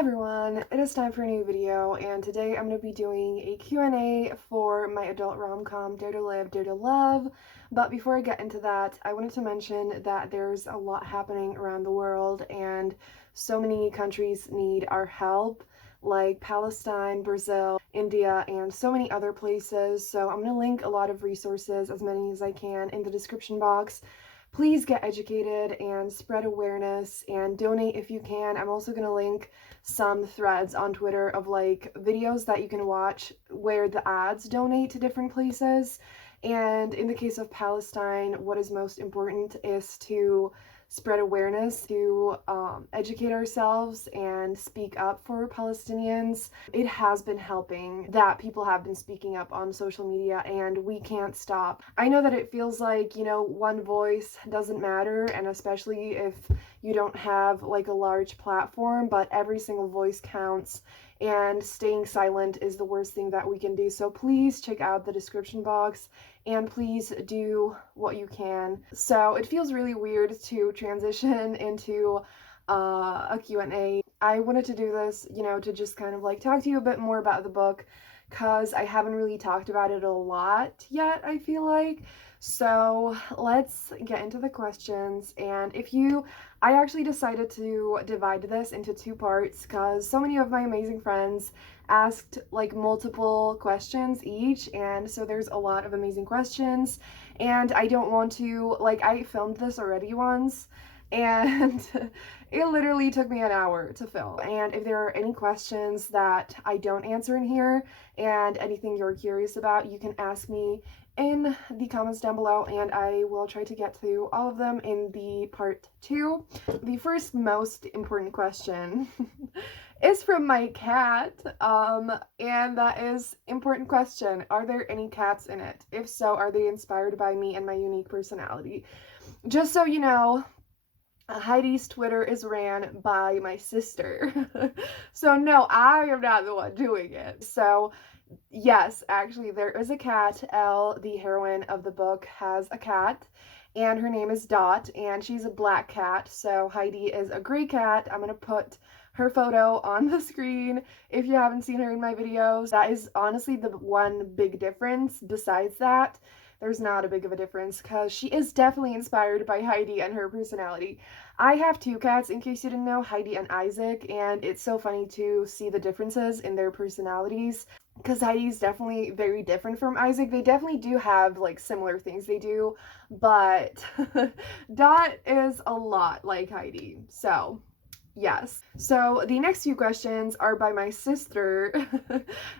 everyone, it is time for a new video, and today I'm going to be doing a Q&A for my adult rom-com Dare to Live, Dare to Love. But before I get into that, I wanted to mention that there's a lot happening around the world and so many countries need our help, like Palestine, Brazil, India, and so many other places. So I'm going to link a lot of resources, as many as I can, in the description box. Please get educated and spread awareness and donate if you can. I'm also going to link some threads on Twitter of like videos that you can watch where the ads donate to different places. And in the case of Palestine, what is most important is to spread awareness, to educate ourselves and speak up for Palestinians. It has been helping that people have been speaking up on social media, and we can't stop. I know that it feels like, one voice doesn't matter, and especially if you don't have like a large platform, but every single voice counts, and staying silent is the worst thing that we can do. So please check out the description box and please do what you can. So it feels really weird to transition into a Q&A. I wanted to do this, to just kind of like talk to you a bit more about the book, because I haven't really talked about it a lot yet, I feel like. So let's get into the questions. And I actually decided to divide this into two parts because so many of my amazing friends asked like multiple questions each, and so there's a lot of amazing questions, and I don't want to, I filmed this already once, and it literally took me an hour to film. And if there are any questions that I don't answer in here and anything you're curious about, you can ask me in the comments down below, and I will try to get to all of them in the part 2. The first most important question is from my cat, and that is important question: are there any cats in it? If so, are they inspired by me and my unique personality? Just so you know, Heidi's Twitter is ran by my sister. So no, I am not the one doing it. So yes, actually there is a cat. Elle, the heroine of the book, has a cat, and her name is Dot, and she's a black cat. So Heidi is a gray cat. I'm gonna put her photo on the screen if you haven't seen her in my videos. That is honestly the one big difference. Besides that, there's not a big of a difference, because she is definitely inspired by Heidi and her personality. I have two cats, in case you didn't know, Heidi and Isaac, and it's so funny to see the differences in their personalities, because Heidi's definitely very different from Isaac. They definitely do have like similar things they do, but Dot is a lot like Heidi. So yes. So the next few questions are by my sister,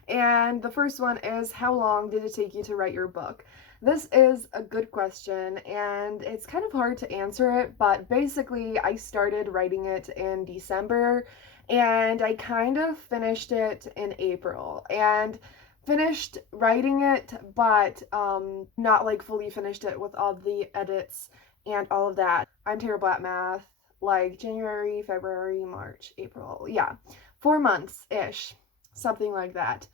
and the first one is, how long did it take you to write your book? This is a good question, and it's kind of hard to answer it, but basically I started writing it in December, and I kind of finished it in April, and finished writing it, but not like fully finished it with all the edits and all of that. I'm terrible at math. Like January, February, March, April, yeah, 4 months-ish, something like that.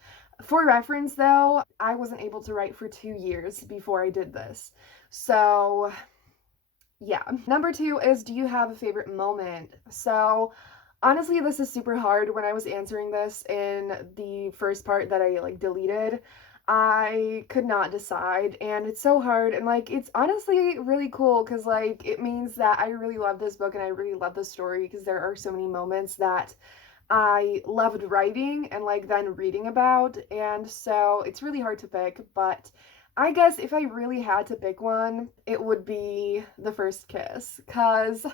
For reference though, I wasn't able to write for 2 years before I did this. So yeah. Number 2 is, do you have a favorite moment? So honestly, this is super hard. When I was answering this in the first part that I like deleted, I could not decide, and it's so hard, and like it's honestly really cool because like it means that I really love this book and I really love the story, because there are so many moments that I loved writing and like then reading about, and so it's really hard to pick. But I guess if I really had to pick one, it would be the first kiss, because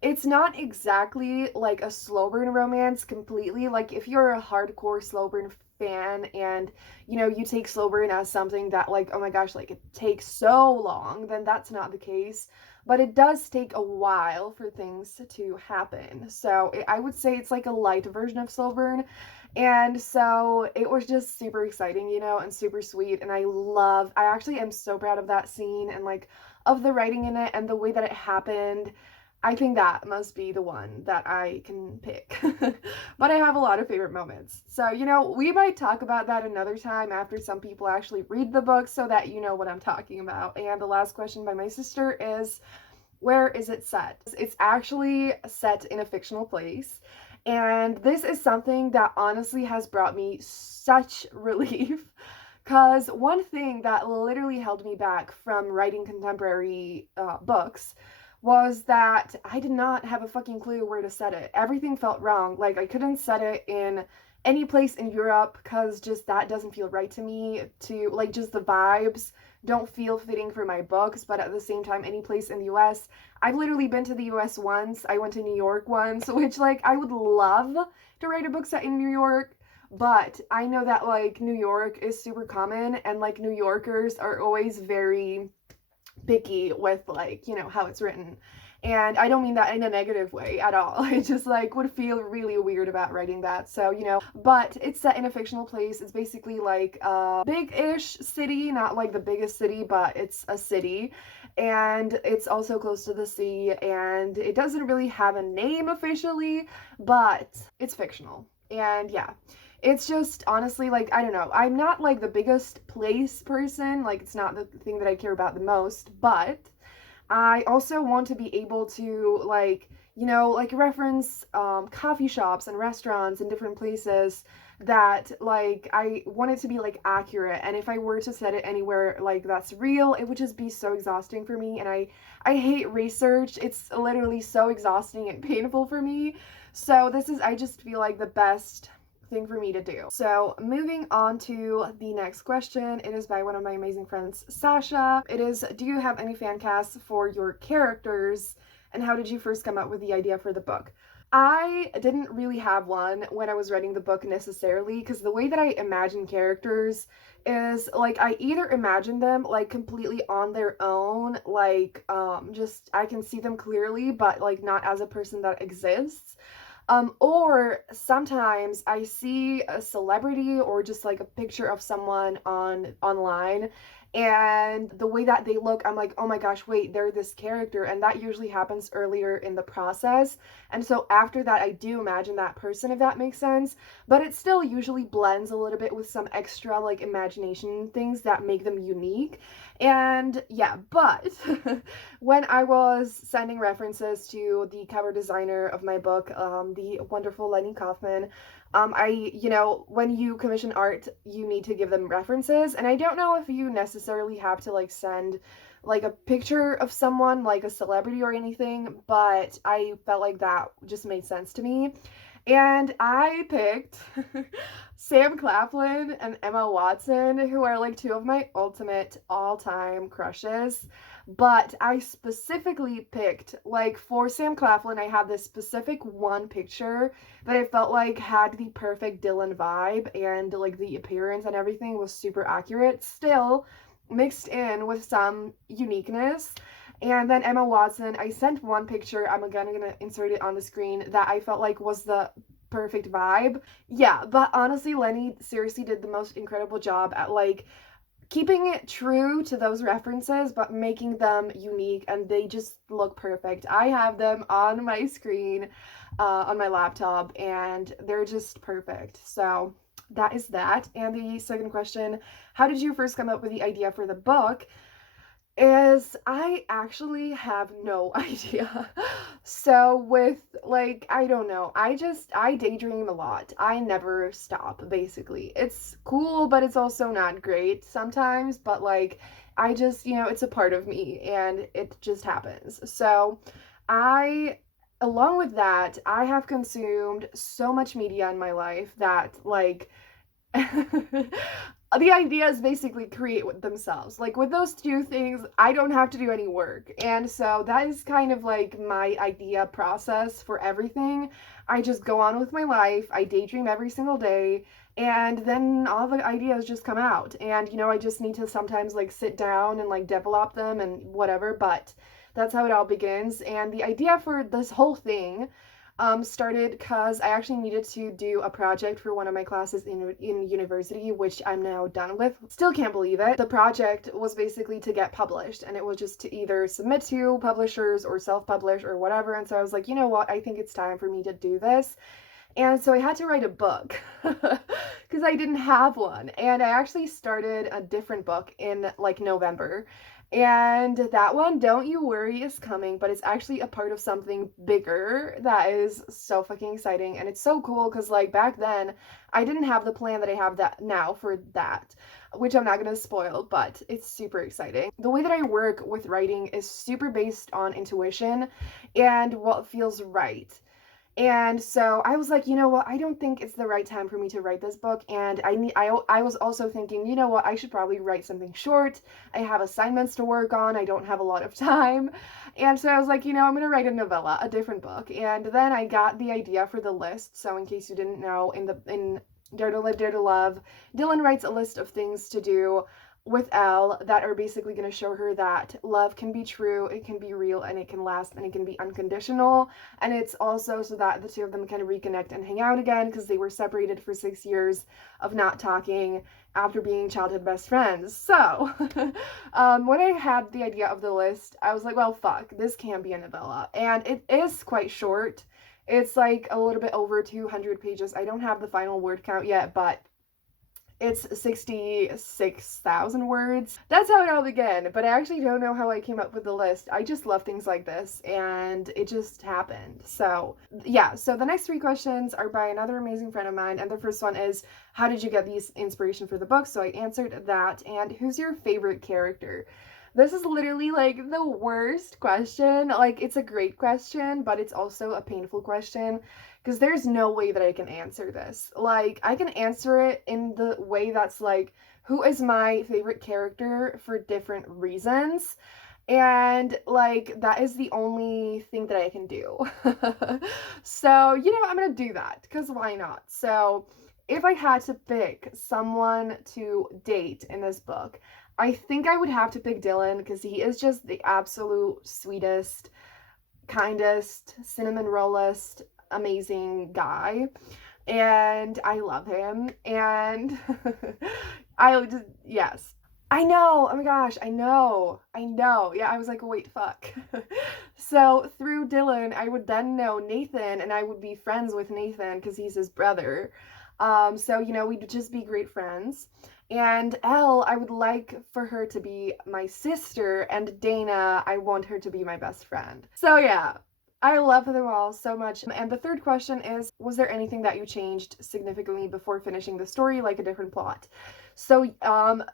it's not exactly like a slow burn romance completely. Like if you're a hardcore slow burn fan and you take slow burn as something that like, oh my gosh, like it takes so long, then that's not the case. But it does take a while for things to happen. So I would say it's like a light version of slow burn. And so it was just super exciting, and super sweet. And I actually am so proud of that scene and like of the writing in it and the way that it happened. I think that must be the one that I can pick. But I have a lot of favorite moments. So, we might talk about that another time after some people actually read the book, so that you know what I'm talking about. And the last question by my sister is, where is it set? It's actually set in a fictional place. And this is something that honestly has brought me such relief. Because one thing that literally held me back from writing contemporary books was that I did not have a fucking clue where to set it. Everything felt wrong. Like, I couldn't set it in any place in Europe because just that doesn't feel right to me. To, like, just the vibes don't feel fitting for my books, but at the same time, any place in the US. I've literally been to the US once. I went to New York once, which, like, I would love to write a book set in New York. But I know that, like, New York is super common, and, like, New Yorkers are always very picky with, like, you know, how it's written. And I don't mean that in a negative way at all. I just, like, would feel really weird about writing that. So, you know, but it's set in a fictional place. It's basically like a big-ish city, not like the biggest city, but it's a city. And it's also close to the sea, and it doesn't really have a name officially, but it's fictional. And yeah, it's just honestly, like, I don't know. I'm not like the biggest place person. Like, it's not the thing that I care about the most, but I also want to be able to, like, you know, like, reference coffee shops and restaurants in different places that, like, I want it to be, like, accurate. And if I were to set it anywhere, like, that's real, it would just be so exhausting for me. And I hate research. It's literally so exhausting and painful for me. So this is, I just feel like, the best thing for me to do. So moving on to the next question, it is by one of my amazing friends, Sasha. It is, do you have any fan casts for your characters, and how did you first come up with the idea for the book? I didn't really have one when I was writing the book necessarily, because the way that I imagine characters is, like, I either imagine them, like, completely on their own, like, just, I can see them clearly, but, like, not as a person that exists. Or sometimes I see a celebrity or just, like, a picture of someone online, and the way that they look, I'm like, oh my gosh, wait, they're this character. And that usually happens earlier in the process. And so after that, I do imagine that person, if that makes sense. But it still usually blends a little bit with some extra, like, imagination things that make them unique. And yeah, but when I was sending references to the cover designer of my book, the wonderful Lenny Kaufman, you know, when you commission art, you need to give them references. And I don't know if you necessarily have to, like, send, like, a picture of someone, like a celebrity or anything, but I felt like that just made sense to me. And I picked Sam Claflin and Emma Watson, who are, like, two of my ultimate all-time crushes. But I specifically picked, like, for Sam Claflin, I had this specific one picture that I felt like had the perfect Dylan vibe, and, like, the appearance and everything was super accurate, still mixed in with some uniqueness. And then Emma Watson, I sent one picture, I'm again gonna insert it on the screen, that I felt like was the perfect vibe. Yeah, but honestly, Lenny seriously did the most incredible job at, like, keeping it true to those references, but making them unique, and they just look perfect. I have them on my screen, on my laptop, and they're just perfect. So that is that. And the second question, how did you first come up with the idea for the book? Is I actually have no idea. So with, like, I don't know, I daydream a lot. I never stop, basically. It's cool, but it's also not great sometimes, but, like, I just, you know, it's a part of me and it just happens. So along with that, I have consumed so much media in my life that, like, the ideas basically create themselves. Like, with those two things, I don't have to do any work. And so that is kind of like my idea process for everything. I just go on with my life. I daydream every single day. And then all the ideas just come out. And, you know, I just need to sometimes, like, sit down and, like, develop them and whatever. But that's how it all begins. And the idea for this whole thing started because I actually needed to do a project for one of my classes in university, which I'm now done with. Still can't believe it. The project was basically to get published, and it was just to either submit to publishers or self-publish or whatever. And so I was like, you know what, I think it's time for me to do this. And so I had to write a book because I didn't have one. And I actually started a different book in, like, November. And that one, don't you worry, is coming, but it's actually a part of something bigger that is so fucking exciting. And it's so cool because, like, back then, I didn't have the plan that I have that now for that, which I'm not gonna spoil, but it's super exciting. The way that I work with writing is super based on intuition and what feels right. And so I was like, you know what? I don't think it's the right time for me to write this book. And I was also thinking, you know what? I should probably write something short. I have assignments to work on. I don't have a lot of time. And so I was like, I'm going to write a novella, a different book. And then I got the idea for the list. So in case you didn't know, in Dare to Live, Dare to Love, Dylan writes a list of things to do with Elle that are basically going to show her that love can be true, it can be real, and it can last, and it can be unconditional. And it's also so that the two of them can reconnect and hang out again because they were separated for 6 years of not talking after being childhood best friends. So when I had the idea of the list, I was like, well, fuck, this can be a novella. And it is quite short. It's like a little bit over 200 pages. I don't have the final word count yet, but it's 66,000 words. That's how it all began, but I actually don't know how I came up with the list. I just love things like this, and it just happened. So, yeah, so the next 3 questions are by another amazing friend of mine, and the first one is, how did you get these inspiration for the book? So I answered that, and who's your favorite character? This is literally like the worst question. Like, it's a great question, but it's also a painful question because there's no way that I can answer this. Like, I can answer it in the way that's like, who is my favorite character for different reasons? And like, that is the only thing that I can do. So, I'm gonna do that because why not? So, if I had to pick someone to date in this book, I think I would have to pick Dylan because he is just the absolute sweetest, kindest, cinnamon rollest, amazing guy. And I love him. And yes. I know. Oh my gosh. I know. Yeah, I was like, wait, fuck. So through Dylan, I would then know Nathan and I would be friends with Nathan because he's his brother. So, we'd just be great friends. And Elle, I would like for her to be my sister, and Dana, I want her to be my best friend. So yeah, I love them all so much. And the third question is, was there anything that you changed significantly before finishing the story, like a different plot? So,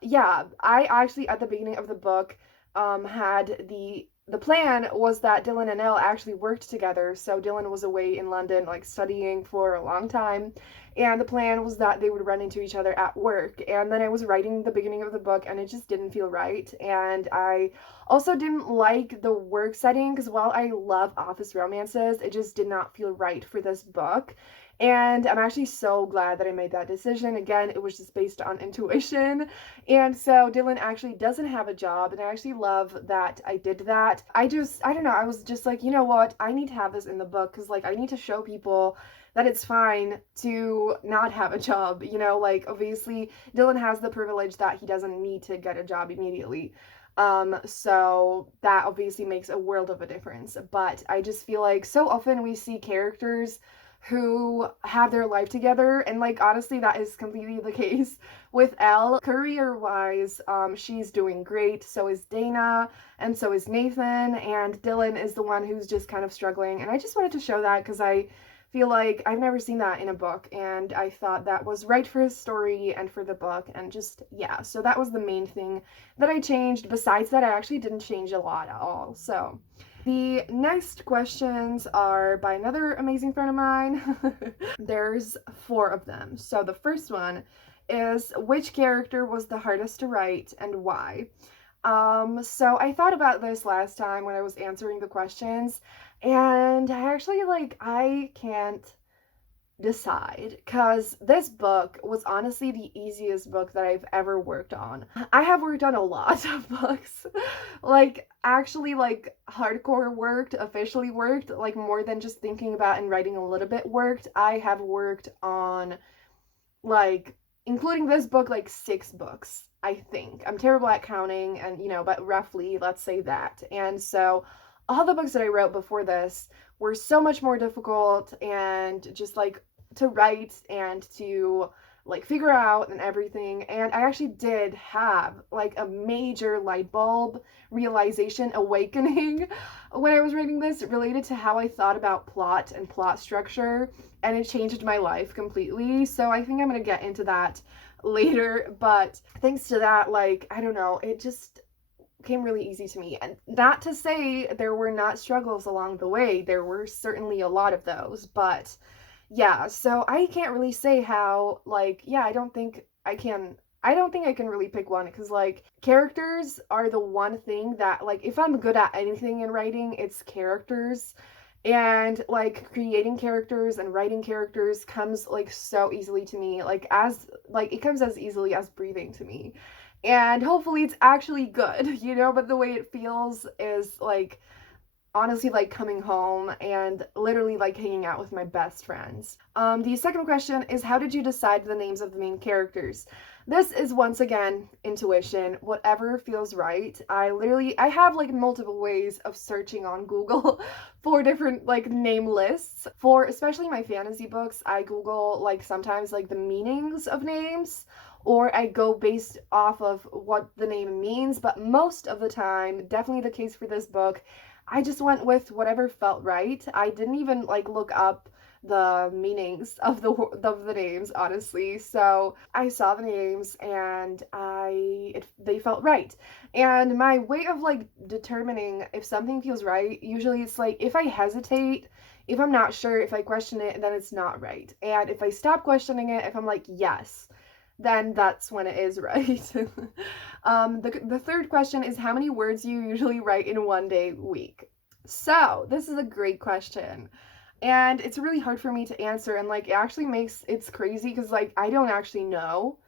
yeah, I actually, at the beginning of the book, had the plan was that Dylan and Elle actually worked together. So Dylan was away in London, like studying for a long time. And the plan was that they would run into each other at work. And then I was writing the beginning of the book and it just didn't feel right. And I also didn't like the work setting because while I love office romances, it just did not feel right for this book. And I'm actually so glad that I made that decision. Again, it was just based on intuition. And so Dylan actually doesn't have a job, and I actually love that I did that. I don't know, I was just like, you know what? I need to have this in the book because, like, I need to show people that it's fine to not have a job. Like, obviously, Dylan has the privilege that he doesn't need to get a job immediately. So that obviously makes a world of a difference. But I just feel like so often we see characters who have their life together, and like honestly that is completely the case with Elle. Career wise, she's doing great, so is Dana, and so is Nathan, and Dylan is the one who's just kind of struggling. And I just wanted to show that because I feel like I've never seen that in a book, and I thought that was right for his story and for the book. And just, yeah, so that was the main thing that I changed. Besides that, I actually didn't change a lot at all. So the next questions are by another amazing friend of mine. There's 4 of them. So the first one is, which character was the hardest to write and why? So I thought about this last time when I was answering the questions, and I actually, I can't decide because this book was honestly the easiest book that I've ever worked on. I have worked on a lot of books, actually hardcore worked, officially worked, more than just thinking about and writing a little bit worked. I have worked on, including this book, 6 books, I think. I'm terrible at counting, and but roughly, let's say that. And so all the books that I wrote before this were so much more difficult and just to write and to like figure out and everything. And I actually did have like a major light bulb realization awakening when I was writing this, related to how I thought about plot and plot structure, and it changed my life completely. So I think I'm gonna get into that later, but thanks to that, like, I don't know, it just came really easy to me. And not to say there were not struggles along the way, there were certainly a lot of those, but yeah, so I can't really say how, like, yeah, I don't think I can really pick one, because like characters are the one thing that, like, if I'm good at anything in writing, it's characters. And like creating characters and writing characters comes like so easily to me, like as like it comes as easily as breathing to me. And hopefully it's actually good, but the way it feels is like honestly like coming home and literally like hanging out with my best friends. The second question is, how did you decide the names of the main characters? This is once again intuition, whatever feels right. I have like multiple ways of searching on Google for different like name lists. For especially my fantasy books, I Google like sometimes like the meanings of names, or I go based off of what the name means, but most of the time, definitely the case for this book, I just went with whatever felt right. I didn't even like look up the meanings of the names, honestly. So I saw the names and they felt right. And my way of like determining if something feels right, usually it's like if I hesitate, if I'm not sure, if I question it, then it's not right. And if I stop questioning it, if I'm like yes, then that's when it is right. The third question is, how many words do you usually write in one day week? So this is a great question. And it's really hard for me to answer, and like it actually it's crazy because like I don't actually know.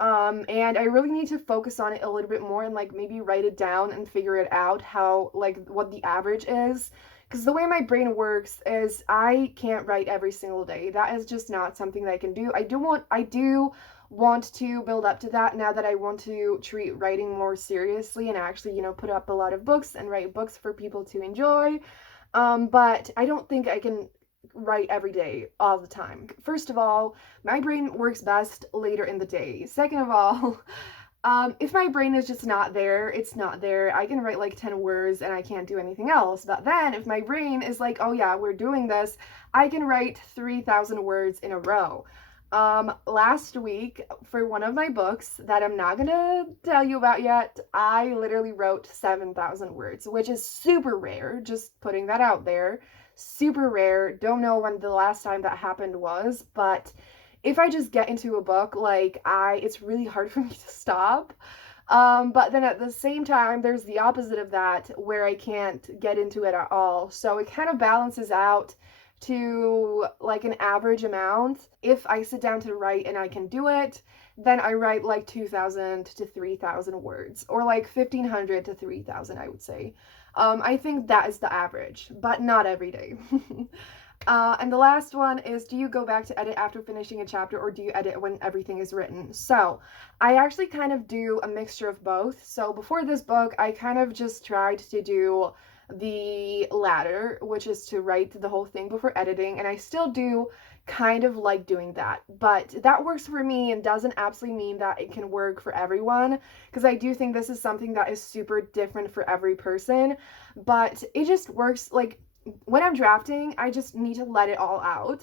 And I really need to focus on it a little bit more and like maybe write it down and figure it out, how like what the average is. Because the way my brain works is I can't write every single day. That is just not something that I can do. I do want to build up to that now that I want to treat writing more seriously and actually, put up a lot of books and write books for people to enjoy. But I don't think I can write every day all the time. First of all, my brain works best later in the day. Second of all, if my brain is just not there, it's not there. I can write like 10 words and I can't do anything else. But then if my brain is like, oh yeah, we're doing this, I can write 3,000 words in a row. Last week for one of my books that I'm not gonna tell you about yet, I literally wrote 7,000 words, which is super rare, just putting that out there. Super rare. Don't know when the last time that happened was, but if I just get into a book, like it's really hard for me to stop. But then at the same time, there's the opposite of that where I can't get into it at all. So it kind of balances out to like an average amount. If I sit down to write and I can do it, then I write like 2,000 to 3,000 words, or like 1,500 to 3,000, I would say. I think that is the average, but not every day. And the last one is, do you go back to edit after finishing a chapter, or do you edit when everything is written? So I actually kind of do a mixture of both. So before this book, I kind of just tried to do the latter, which is to write the whole thing before editing, and I still do kind of like doing that, but that works for me and doesn't absolutely mean that it can work for everyone, because I do think this is something that is super different for every person, but it just works. Like when I'm drafting, I just need to let it all out.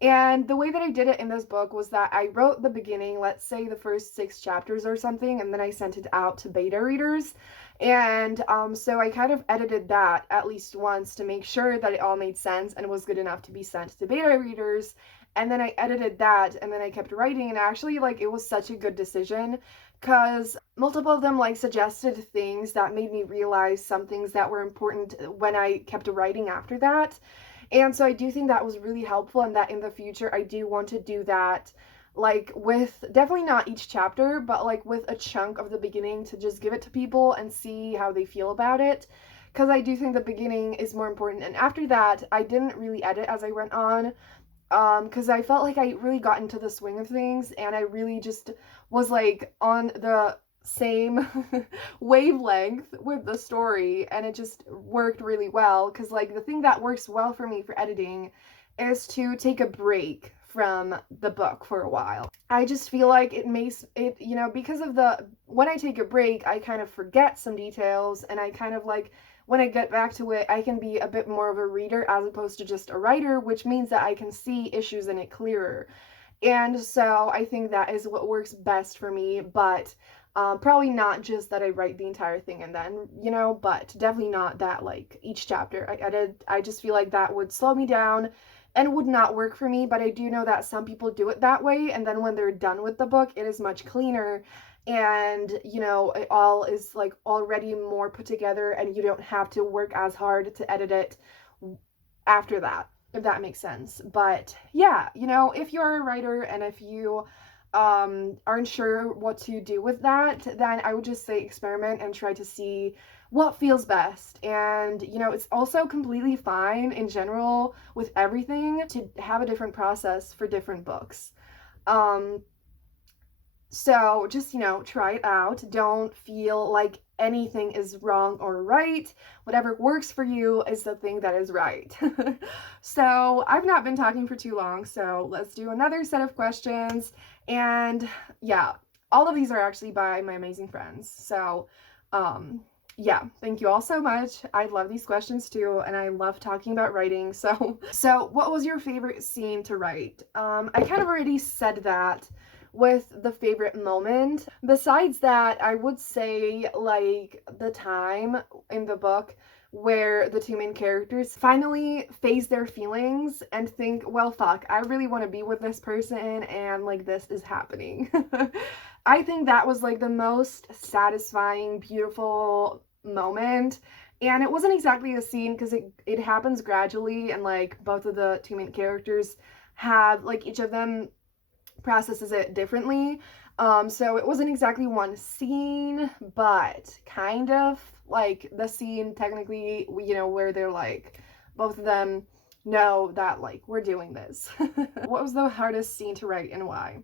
And the way that I did it in this book was that I wrote the beginning, let's say the first 6 chapters or something, and then I sent it out to beta readers. And so I kind of edited that at least once to make sure that it all made sense and was good enough to be sent to beta readers. And then I edited that, and then I kept writing, and actually, like, it was such a good decision, because multiple of them, like, suggested things that made me realize some things that were important when I kept writing after that. And so I do think that was really helpful, and that in the future I do want to do that, like, with definitely not each chapter, but like with a chunk of the beginning, to just give it to people and see how they feel about it, because I do think the beginning is more important. And after that, I didn't really edit as I went on, because I felt like I really got into the swing of things, and I really just was like on the same wavelength with the story, and it just worked really well. Because like the thing that works well for me for editing is to take a break from the book for a while. I just feel like it makes it, you know, because of when I take a break, I kind of forget some details, and I kind of like, when I get back to it, I can be a bit more of a reader as opposed to just a writer, which means that I can see issues in it clearer. And so I think that is what works best for me, but probably not just that I write the entire thing and then, you know, but definitely not that like each chapter I edit. I just feel like that would slow me down and would not work for me, but I do know that some people do it that way, and then when they're done with the book, it is much cleaner, and you know, it all is like already more put together, and you don't have to work as hard to edit it after that, if that makes sense. But yeah, you know, if you're a writer and if you aren't sure what to do with that, then I would just say experiment and try to see what feels best. And you know, it's also completely fine in general with everything to have a different process for different books. um so just, you know, try it out. Don't feel like anything is wrong or right. Whatever works for you is the thing that is right. So I've not been talking for too long, so let's do another set of questions. And yeah, all of these are actually by my amazing friends. So yeah, thank you all so much. I love these questions too, and I love talking about writing. So what was your favorite scene to write? I kind of already said that with the favorite moment. Besides that, I would say like the time in the book where the two main characters finally face their feelings and think, well, fuck, I really want to be with this person, and like this is happening. I think that was like the most satisfying, beautiful moment. And it wasn't exactly a scene because it happens gradually, and like both of the two main characters have, like, each of them processes it differently. So it wasn't exactly one scene, but kind of like the scene technically, you know, where they're like, both of them know that like we're doing this. What was the hardest scene to write and why?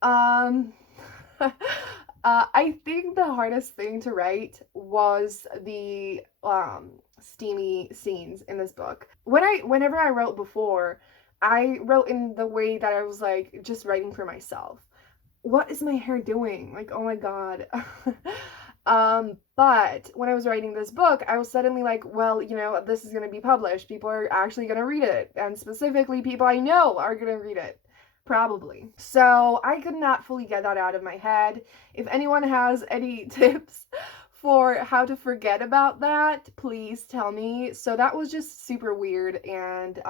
Um, I think the hardest thing to write was the steamy scenes in this book. Whenever I wrote before, I wrote in the way that I was like just writing for myself. What is my hair doing? Like, oh my god. But when I was writing this book, I was suddenly like, well, you know, this is gonna be published. People are actually gonna read it, and specifically people I know are gonna read it. Probably. So I could not fully get that out of my head. If anyone has any tips for how to forget about that, please tell me. So that was just super weird, and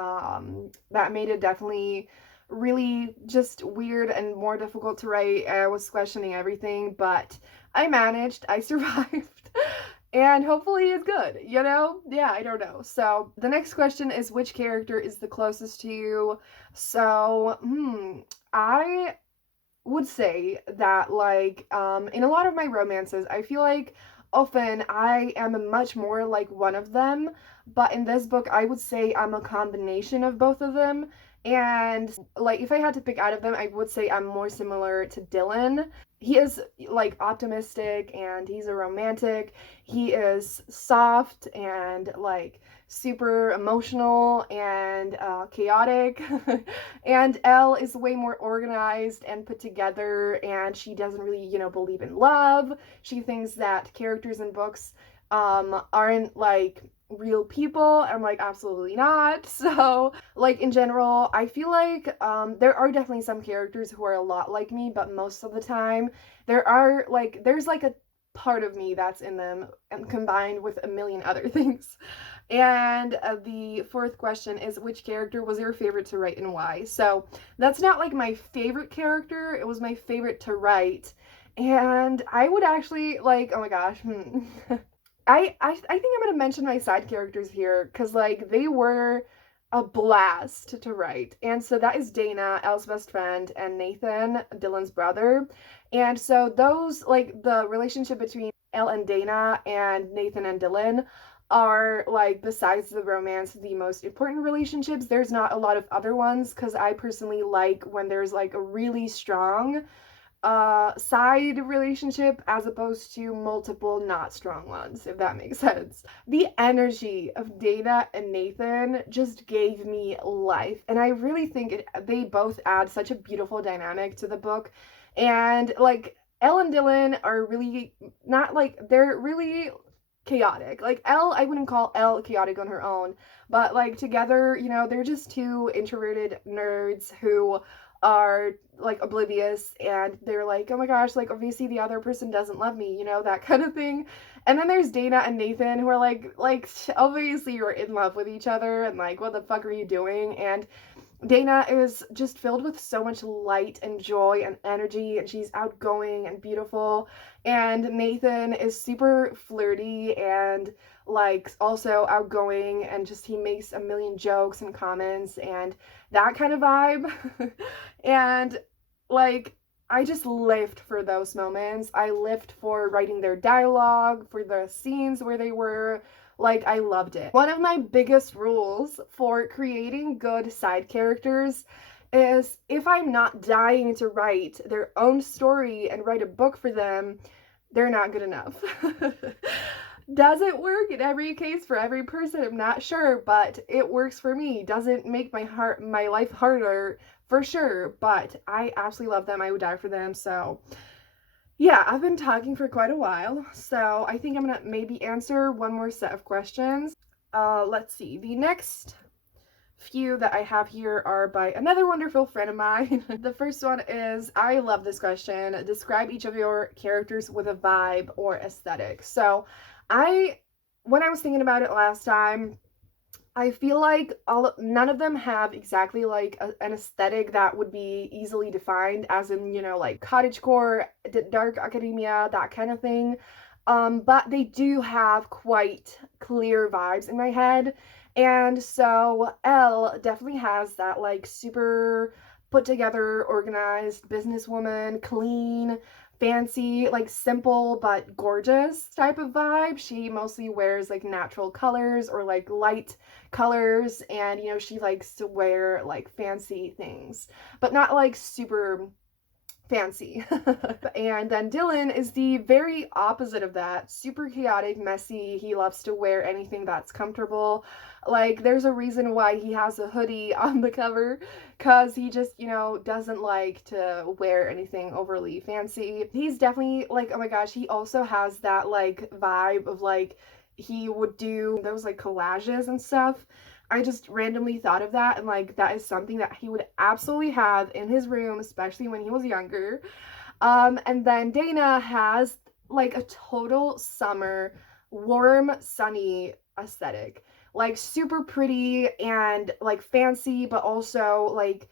that made it definitely really just weird and more difficult to write. I was questioning everything, but I managed. I survived. And hopefully it's good, you know? Yeah, I don't know. So the next question is, which character is the closest to you? So, I would say that like in a lot of my romances, I feel like often I am much more like one of them, but in this book I would say I'm a combination of both of them. And like if I had to pick out of them, I would say I'm more similar to Dylan. He is like optimistic and he's a romantic. He is soft and like super emotional and chaotic. And Elle is way more organized and put together, and she doesn't really, you know, believe in love. She thinks that characters in books aren't like real people. I'm like, absolutely not. So like in general, I feel like there are definitely some characters who are a lot like me, but most of the time there's like a part of me that's in them, and combined with a million other things. And the fourth question is, which character was your favorite to write and why? So that's not like my favorite character, it was my favorite to write. And I would actually like, oh my gosh, I think I'm gonna mention my side characters here because like they were a blast to write. And so that is Dana, Elle's best friend, and Nathan, Dylan's brother. And so those, like, the relationship between Elle and Dana and Nathan and Dylan are like, besides the romance, the most important relationships. There's not a lot of other ones because I personally like when there's like a really strong side relationship as opposed to multiple not strong ones, if that makes sense. The energy of Dana and Nathan just gave me life, and I really think they both add such a beautiful dynamic to the book. And like Elle and Dylan are really not like, they're really chaotic. Like Elle, I wouldn't call Elle chaotic on her own, but like together, you know, they're just two introverted nerds who are like oblivious, and they're like, oh my gosh, like obviously the other person doesn't love me, you know, that kind of thing. And then there's Dana and Nathan, who are like obviously you're in love with each other, and like what the fuck are you doing? And Dana is just filled with so much light and joy and energy, and she's outgoing and beautiful. And Nathan is super flirty and like also outgoing, and just he makes a million jokes and comments and that kind of vibe. And like I just lived for those moments. I lived for writing their dialogue, for the scenes where they were. Like, I loved it. One of my biggest rules for creating good side characters is if I'm not dying to write their own story and write a book for them, they're not good enough. Does it work in every case for every person? I'm not sure, but it works for me. Doesn't make my life harder for sure, but I absolutely love them. I would die for them. So yeah, I've been talking for quite a while, so I think I'm gonna maybe answer one more set of questions. Let's see. The next few that I have here are by another wonderful friend of mine. The first one is, I love this question. Describe each of your characters with a vibe or aesthetic. So when I was thinking about it last time, I feel like none of them have exactly like an aesthetic that would be easily defined, as in, you know, like cottagecore, dark academia, that kind of thing. But they do have quite clear vibes in my head. And so Elle definitely has that like super put together, organized businesswoman, clean, fancy, like simple but gorgeous type of vibe. She mostly wears like natural colors or like light colors, and you know, she likes to wear like fancy things, but not like super fancy. And then Dylan is the very opposite of that. Super chaotic, messy. He loves to wear anything that's comfortable. Like, there's a reason why he has a hoodie on the cover, because he just, you know, doesn't like to wear anything overly fancy. He's definitely like, oh my gosh, he also has that like vibe of like, he would do those like collages and stuff. I just randomly thought of that, and like that is something that he would absolutely have in his room, especially when he was younger. And then Dana has like a total summer, warm, sunny aesthetic. Like super pretty and like fancy, but also like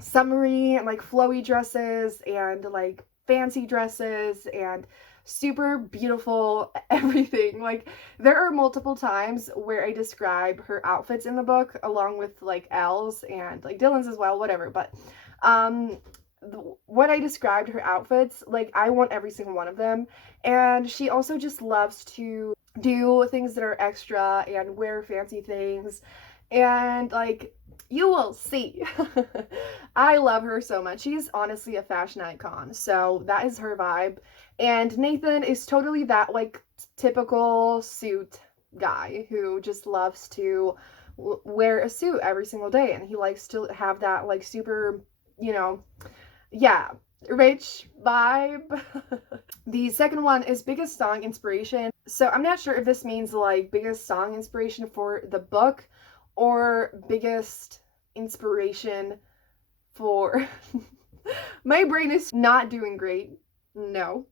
summery and like flowy dresses and like fancy dresses and super beautiful everything. Like, there are multiple times where I describe her outfits in the book along with like Elle's and like Dylan's as well, whatever. But what I described her outfits, like I want every single one of them. And she also just loves to do things that are extra and wear fancy things, and like, you will see. I love her so much. She's honestly a fashion icon, so that is her vibe. And Nathan is totally that like typical suit guy who just loves to wear a suit every single day, and he likes to have that like super, you know, yeah, rich vibe. The second one is biggest song inspiration. So I'm not sure if this means like biggest song inspiration for the book or biggest inspiration for my brain is not doing great. No.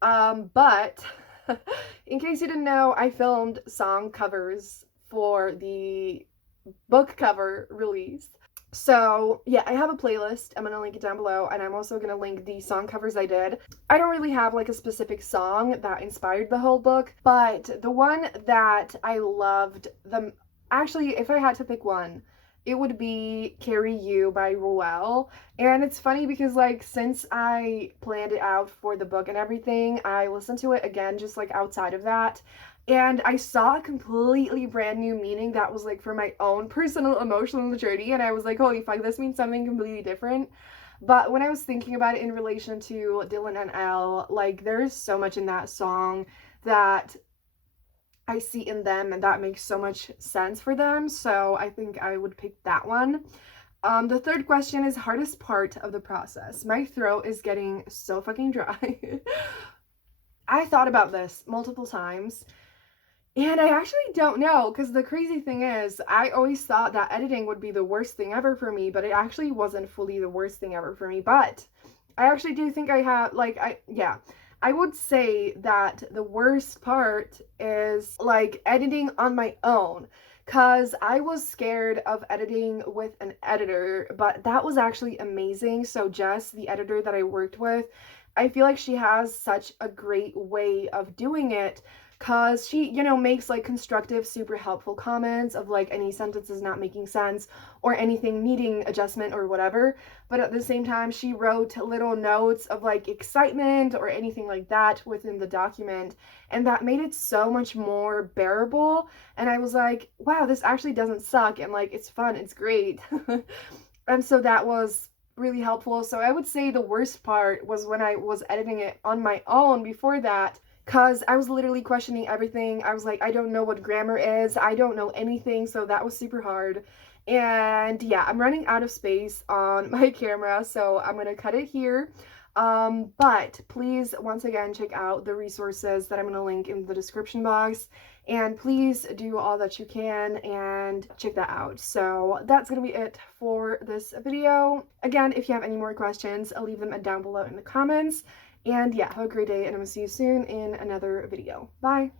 But in case you didn't know, I filmed song covers for the book cover release. So yeah, I have a playlist. I'm gonna link it down below, and I'm also gonna link the song covers I did. I don't really have like a specific song that inspired the whole book, but the one that I loved actually, if I had to pick one, it would be Carry You by Ruel. And it's funny because like, since I planned it out for the book and everything, I listened to it again just like outside of that, and I saw a completely brand new meaning that was like for my own personal emotional journey, and I was like, holy fuck, this means something completely different. But when I was thinking about it in relation to Dylan and Elle, like there is so much in that song that I see in them and that makes so much sense for them. So I think I would pick that one. The third question is hardest part of the process. My throat is getting so fucking dry. I thought about this multiple times and I actually don't know, because the crazy thing is, I always thought that editing would be the worst thing ever for me, but it actually wasn't fully the worst thing ever for me. But I actually do think I have, like, I would say that the worst part is, like, editing on my own. Because I was scared of editing with an editor, but that was actually amazing. So Jess, the editor that I worked with, I feel like she has such a great way of doing it, because she, you know, makes like constructive, super helpful comments of like any sentences not making sense or anything needing adjustment or whatever. But at the same time, she wrote little notes of like excitement or anything like that within the document. And that made it so much more bearable. And I was like, wow, this actually doesn't suck. And like, it's fun. It's great. And so that was really helpful. So I would say the worst part was when I was editing it on my own before that, because I was literally questioning everything. I was like, I don't know what grammar is. I don't know anything. So that was super hard. And yeah, I'm running out of space on my camera, so I'm going to cut it here. But please, once again, check out the resources that I'm going to link in the description box. And please do all that you can and check that out. So that's going to be it for this video. Again, if you have any more questions, I'll leave them down below in the comments. And yeah, have a great day, and I'm gonna see you soon in another video. Bye!